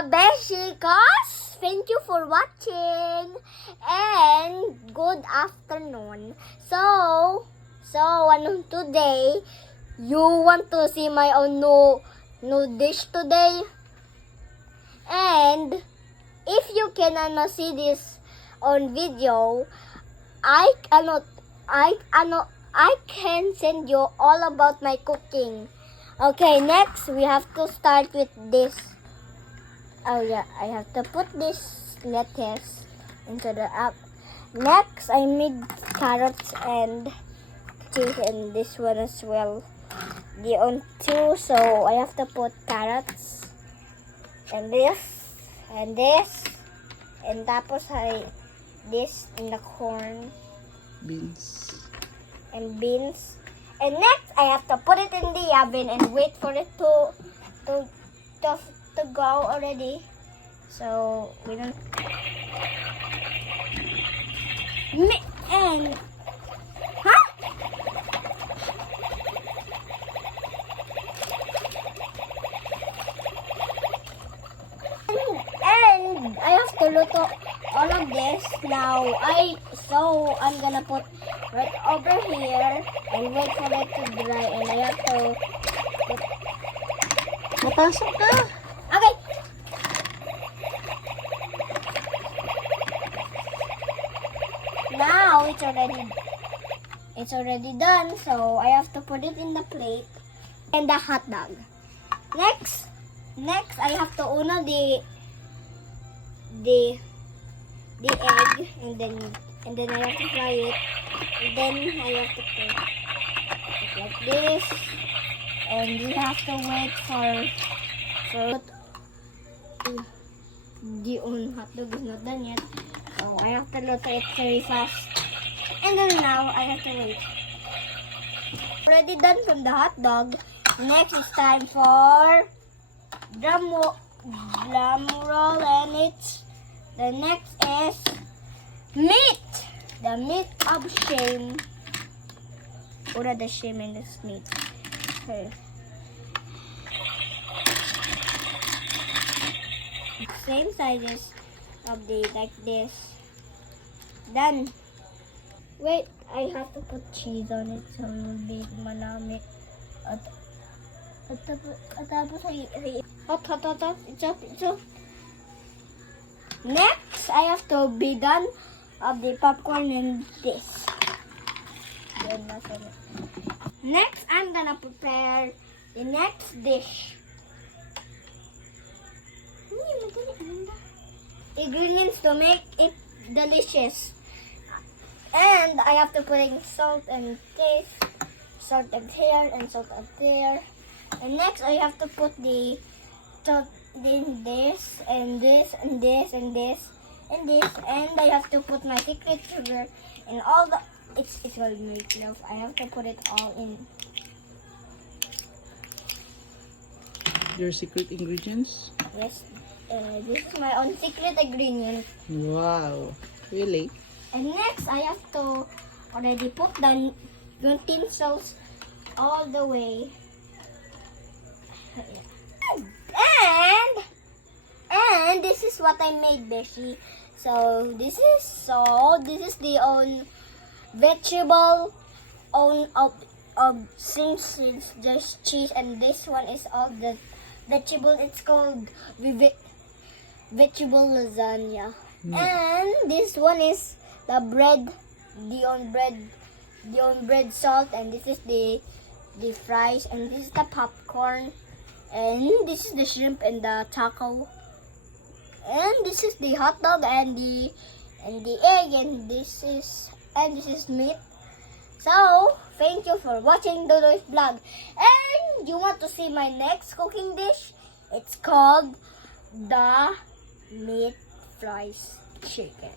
Beshikas, thank you for watching and good afternoon. So today, you want to see my own new dish today? And if you cannot see this on video, I can send you all about my cooking. Okay, next we have to start with this. Oh yeah, I have to put this lettuce into the app. Next, I made carrots and cheese and this one as well. The on two, so I have to put carrots and this and this and tapos I this in the corn Beans. and beans. And next, I have to put it in the oven and wait for it to go already. So we don't. And huh? And I have to luto all of this now. I'm gonna put right over here and wait for it to dry. And I have to put. Napasok ka! Okay. Now it's already done. So I have to put it in the plate and the hot dog. Next I have to uno the egg and then I have to fry it. And then I have to put it like this. And you have to wait for the hot dog is not done yet. So I have to look at it very fast. And then now I have to wait. Already done from the hot dog. Next is time for drum roll, and the next is meat. The meat of shame. What are the shame in this meat? Okay. Same sizes of the like this. Done. Wait, I have to put cheese on it so it will be manamik. At tapos hot. It's up. Next, I have to be done of the popcorn and this. Next, I'm gonna prepare the next dish. Ingredients to make it delicious. And I have to put in salt and taste, salt and here and salt and there. And next I have to put the salt in this and this and this and this and this, and I have to put my secret sugar and all the it's will make love. I have to put it all in. Your secret ingredients? Yes, this is my own secret ingredient. Wow. Really? And next, I have to already put the utensils all the way. And this is what I made, Beshi. So this is the own vegetable of since it's just cheese, and this one is all the vegetable. It's called vegetable lasagna. And this one is the bread, the on bread salt, and this is the fries, and this is the popcorn, and this is the shrimp and the taco, and this is the hot dog and the egg, and this is meat. So thank you for watching Dodoy's vlog, and you want to see my next cooking dish? It's called the meat fries chicken.